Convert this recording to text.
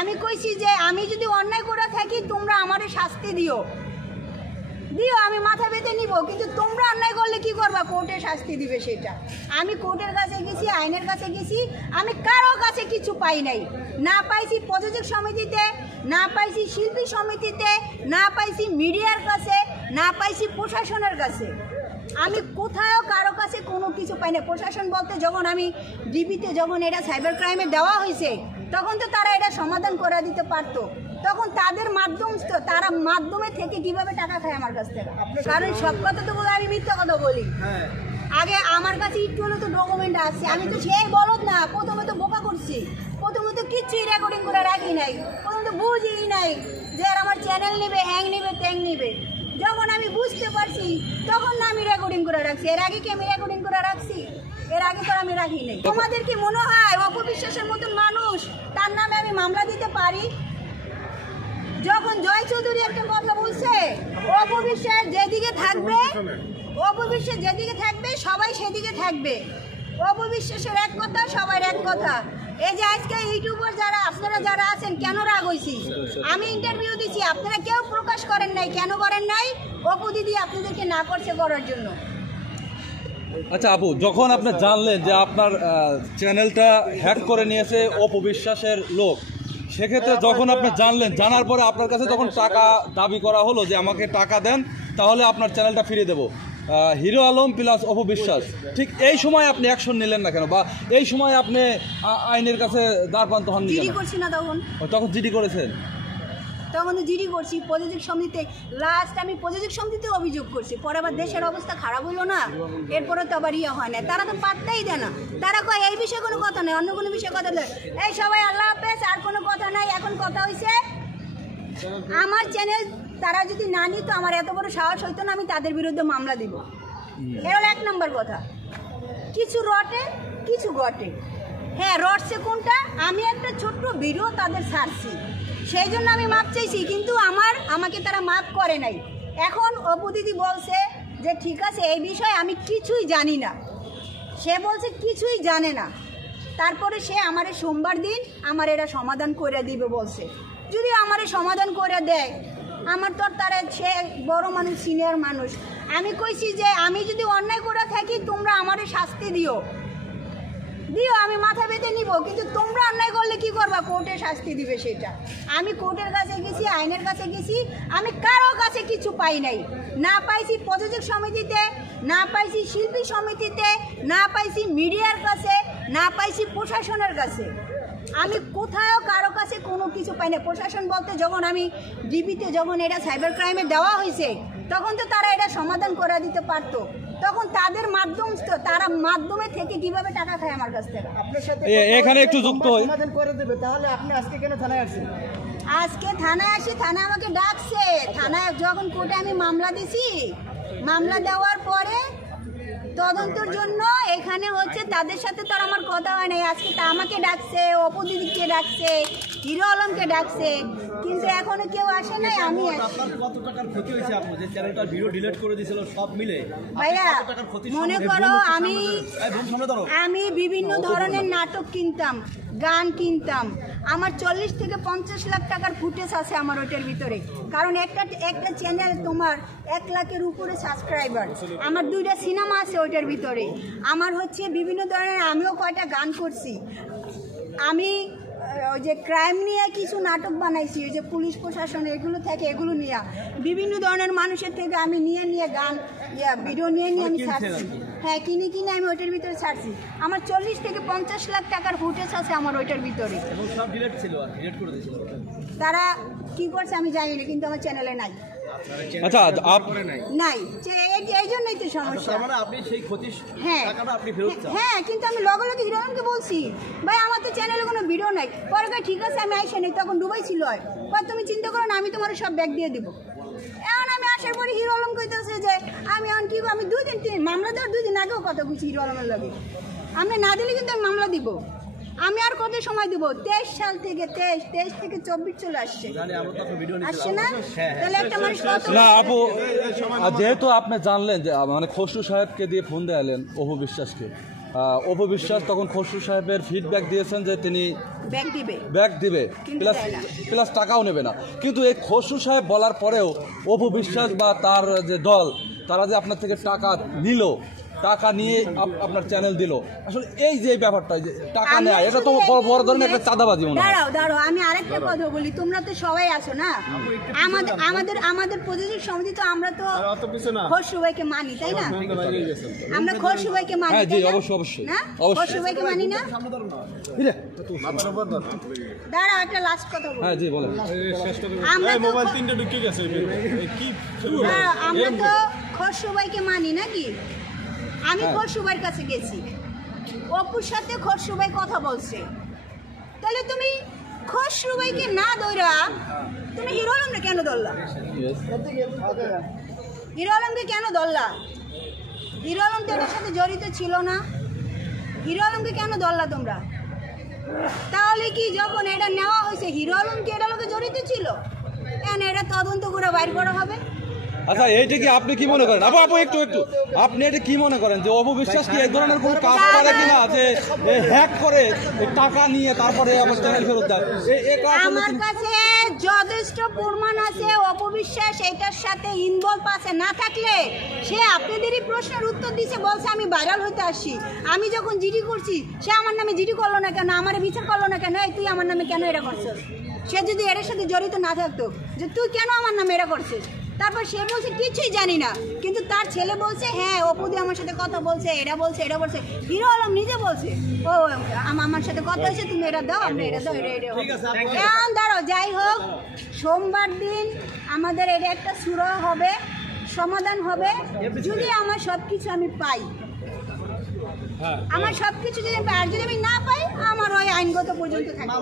আমি কইছি যে আমি যদি অন্যায় করে থাকি তোমরা আমারে শাস্তি দিও, আমি মাথা বেঁধে নিব, কিন্তু তোমরা অন্যায় করলে কি করবা? কোর্টে শাস্তি দিবে সেটা। আমি কোর্টের কাছে গেছি, আইনের কাছে গেছি, আমি কারো কাছে কিছু পাই নাই। না পাইছি প্রযোজক সমিতিতে, না পাইছি শিল্পী সমিতিতে, না পাইছি মিডিয়ার কাছে, না পাইছি প্রশাসনের কাছে। আমি কোথাও কারো কাছে কোনো কিছু পাই না। প্রশাসন বলতে যখন আমি ডিবিতে যখন এটা সাইবার ক্রাইমে দেওয়া হয়েছে তখন তো তারা এটা সমাধান করে দিতে পারতো। তখন তাদের তারা মাধ্যমে থেকে কিভাবে টাকা খায় আমার কাছ থেকে? কারণ সব কথা তো বলে আমি মিথ্যা কথা বলি। আগে আমার কাছে একটু হলে তো ডকুমেন্ট আছে, আমি তো সেই বলদ না। প্রথমে তো বোকা করছি, প্রথমে তো কিচ্ছুই রেকর্ডিং করে রাখি নাই, প্রথমে তো বুঝি নাই যে আর আমার চ্যানেল নেবে, হ্যাং নেবে, ট্যাং নেবে। যখন আমি বুঝতে পারছি তখন না আমি রেকর্ডিং করে রাখছি। এর আগে কি আমি রেকর্ডিং করে রাখছি? এর আগে তো আমি রাখি নাই। তোমাদের কি মনে হয় অপবিশ্বাসের মতন মানুষ, তার নামে আমি মামলা দিতে পারি? যখন জয় চৌধুরী একটা কথা বলছে, অপবিশ্বাস যেদিকে থাকবে সবাই সেদিকে থাকবে। অপবিশ্বাসের এক কথা, সবার এক কথা। এই যে আজকে ইউটিউবার যারা আপনারা যারা আছেন, কেন রাগ হয়েছি? আমি ইন্টারভিউ দিচ্ছি, আপনারা কেউ প্রকাশ করেন নাই। কেন করেন নাই? অপু দিদি আপনাদেরকে না করছে করার জন্য। আচ্ছা আপু, যখন আপনি জানলেন যে আপনার চ্যানেলটা হ্যাক করে নিয়েছে অপবিশ্বাসের লোক, সেক্ষেত্রে যখন আপনি জানলেন, জানার পরে আপনার কাছে যখন টাকা দাবি করা হলো যে আমাকে টাকা দেন তাহলে আপনার চ্যানেলটা ফিরিয়ে দেবো, হিরো আলম প্লাস অপবিশ্বাস, ঠিক এই সময় আপনি অ্যাকশন নিলেন না কেন? বা এই সময় আপনি আইনের কাছে দ্বারপ্রান্ত হননি কেন? তখন জিডি করেছেন? তখন জিডি করছি প্রযোজক সমিতিতে। লাস্ট আমি প্রযোজক সমিতিতে অভিযোগ করছি, পরে আবার দেশের অবস্থা খারাপ হলো না, এরপরে তো আবার হয় না। তারা তো পাত্তাই দেয় না। তারা কয় এই বিষয়ে কোনো কথা নেই, অন্য কোনো বিষয়ে কথা নেই। এই সবাই আল্লাহ হাফেজ, আর কোনো কথা নাই। এখন কথা হয়েছে আমার চ্যানেল তারা যদি না নিত, আমার এত বড় সাহস হইতো না আমি তাদের বিরুদ্ধে মামলা দিব। এর হলো 1 নম্বর কথা। কিছু রটে, কিছু ঘটে। হ্যাঁ, রটছে কোনটা? আমি একটা ছোট্ট ভিডিও তাদের ছাড়ছি, সেই জন্য আমি মাপ চাইছি, কিন্তু আমাকে তারা মাপ করে নাই। এখন অপু দিদি বলছে যে ঠিক আছে, এই বিষয়ে আমি কিছুই জানি না। সে বলছে কিছুই জানে না। তারপরে সে আমারে সোমবার দিন আমার এরা সমাধান করে দিবে বলছে। যদি আমারে সমাধান করে দেয়, আমার তো তারা, সে বড় মানুষ, সিনিয়র মানুষ। আমি কইছি যে আমি যদি অন্যায় করে থাকি তোমরা আমারে শাস্তি দিও, আমি মাথা বেঁধে নিব, কিন্তু তোমরা অন্যায় করলে কি করবা? কোর্টে শাস্তি দিবে সেটা। আমি কোর্টের কাছে গেছি, আইনের কাছে গেছি, আমি কারো কাছে কিছু পাই নাই। না পাইছি প্রযোজক সমিতিতে, না পাইছি শিল্পী সমিতিতে, না পাইছি মিডিয়ার কাছে, না পাইছি প্রশাসনের কাছে। আমি কোথাও কারো কাছে কোনো কিছু পাই না। প্রশাসন বলতে যখন আমি ডিবিতে যখন এটা সাইবার ক্রাইমে দেওয়া হয়েছে তখন তো তারা এটা সমাধান করে দিতে পারতো। তখন তাদের মাধ্যমে থেকে কিভাবে টাকা খায় আমার কাছ থেকে? এখানে একটু যুক্ত হই। সমাধান করে দেবে, তাহলে আপনি আজকে কেন থানায় আসছেন? আজকে থানায় আসি, থানা আমাকে ডাকছে। থানায় যখন কোর্টে আমি মামলা দিছি, মামলা দেওয়ার পরে তদন্তের জন্য এখানে হচ্ছে, তাদের সাথে তো আমার কথা হয় নাই। আজকে তা আমাকে ডাকছে, অপু দিদিকে ডাকছে, হিরো আলমকে ডাকছে, কিন্তু এখনো কেউ আসে নাই। আমি কত টাকার ক্ষতি হয়েছে আপু যে চ্যানেলটা ভিডিও ডিলিট করে দিয়েছিল সব মিলে? ভাইয়া মনে করো আমি বিভিন্ন ধরনের নাটক কিনতাম, গান কিনতাম। আমার 40 থেকে 50 লাখ টাকার ফুটেজ আছে আমার ওইটার ভিতরে। কারণ একটা চ্যানেল তোমার 1 লাখের উপরে সাবস্ক্রাইবার। আমার 2টা সিনেমা আছে ওইটার ভিতরে। আমার হচ্ছে বিভিন্ন ধরনের, আমিও কয়টা গান করছি। আমি ওই যে ক্রাইম নিয়ে কিছু নাটক বানাইছি, ওই যে পুলিশ প্রশাসন এগুলো থেকে, এগুলো নিয়ে বিভিন্ন ধরনের মানুষের থেকে আমি নিয়ে গান ভিডিও নিয়ে আমি ছাড়ছি। হ্যাঁ, কিনে আমি ওইটার ভিতরে ছাড়ছি। আমার 40 থেকে 50 লাখ টাকার ফুটেজ আছে আমার ওইটার ভিতরে। তারা কি করছে আমি জানি না, কিন্তু আমার চ্যানেলে নাই। আচ্ছা, নাই, এই জন্যই তো সমস্যা। হ্যাঁ, কিন্তু আমি লগে হিরোকে বলছি ভাই আমার তো চ্যানেলে কোনো ভিডিও নাই। পরে ঠিক আছে আমি আইসা নেই, তখন ডুবাই ছিল। তুমি চিন্তা করো না, আমি তোমার সব ব্যাগ দিয়ে দিব। এখন আমি আসার পরে হিরো আলম কইতেছে যে আমি এখন কি, আমি 2 দিন মামলা দেওয়ার 2 দিন আগেও কথা বলছি হিরো আলমের লগে। আমি না দিলে কিন্তু আমি মামলা দিব। আমি আর কত সময় দিব? 23 সাল থেকে 23 থেকে 24 চলে আসছে না? তাহলে একটা মানুষ না আপু, যেহেতু আপনি জানলেন যে মানে খসরু সাহেবকে দিয়ে ফোন দেয়ালেন অপবিশ্বাসকে, অপু বিশ্বাস তখন খসরু সাহেবের ফিডব্যাক দিয়েছেন যে তিনি ব্যাগ দিবে দিবে কিন্তু প্লাস দেয় না। প্লাস টাকাও নেবে না, কিন্তু এই খসরু সাহেব বলার পরেও অপু বিশ্বাস বা তার যে দল তারা যে আপনার থেকে টাকা নিল, টাকা নিয়ে আপনার চ্যানেল দিল, আসলে এই যে ব্যাপারটা যে টাকা আমরা নেয় এটা তো শুধু বড় এই ধরনের একটা চাঁদাবাজি মনে হয়। দাঁড়াও আমি আরেকটা কথা বলি, তোমরা তো সবাই আছো না, আমাদের প্রযোজক সমিতি তো আমরা তো অত কিছু না। খসরু ভাইকে মানি, তাই না? আমরা খসরু ভাইকে মানি, হ্যাঁ, জি, তাই না? অবশ্যই। না? অবশ্যই। খসরু ভাইকে মানি না? দাঁড়াও, একটা লাস্ট কথা বলি। হ্যাঁ জি বলেন। আমরা তো মোবাইল 3টা ঢুকে গেছে কি দাঁড়াও, আমরা তো খসরু ভাইকে মানি নাকি? আমি হ্যাঁ। খসরু ভাইয়ের কাছে গেছি, অপুর সাথে খসরু ভাই কথা বলছে, তাহলে তুমি খসরু ভাইকে না ধরা তুমি হিরো আলমকে কেন ধরলা? হিরো আলমকে কেন ধরলা? হিরো আলম তো এটার সাথে জড়িত ছিল না, হিরো আলমকে কেন ধরলা তোমরা? তাহলে কি যখন এটা নেওয়া হয়েছে হিরো আলম কি এটা লোকে জড়িত ছিল? কেন এটা তদন্ত করে বাইর করা হবে? আচ্ছা এইটা কি আপনি কি মনে করেন আপু একটু আপনি এটা কি মনে করেন যে অপু বিশ্বাস কি এই ধরনের কোনো কাজ করে কিনা, যে হ্যাক করে এই টাকা নিয়ে তারপরে আবার চ্যানেল ফেরত দেয়? এই কাজ আসলে আমার কি- কাছে যথেষ্ট প্রমাণ আছে অপবিশ্বাস এটার সাথে ইনভলভ আছে, না থাকলে সে আপনাদেরই প্রশ্নের উত্তর দিছে, বলছে আমি ভাইরাল হইতে আসছি, আমি যখন জিডি করছি সে আমার নামে জিডি করলো না কেন, আমার বিচার করলো না কেন, এই তুই আমার নামে কেন এটা করছিস? সে যদি এর সাথে জড়িত না থাকতো যে তুই কেন আমার নামে এটা করছিস, তারপর সে বলছে কিছুই জানি না, কিন্তু তার ছেলে বলছে হ্যাঁ অপুদি আমার সাথে কথা বলছে, এটা বলছে। হিরো আলম নিজে বলছে ও আমার সাথে কথা হয়েছে, তুমি এটা দাও, আমরা এটা দাও, এটা এখন দাঁড়াও, যাই হোক সোমবার দিন আমাদের এটা একটা সুরা হবে, সমাধান হবে, যদি আমার সব কিছু আমি পাই, আমার সব কিছু যদি আমি পাই, আর যদি আমি না পাই আমার ওই আইনগত পর্যন্ত থাকবে।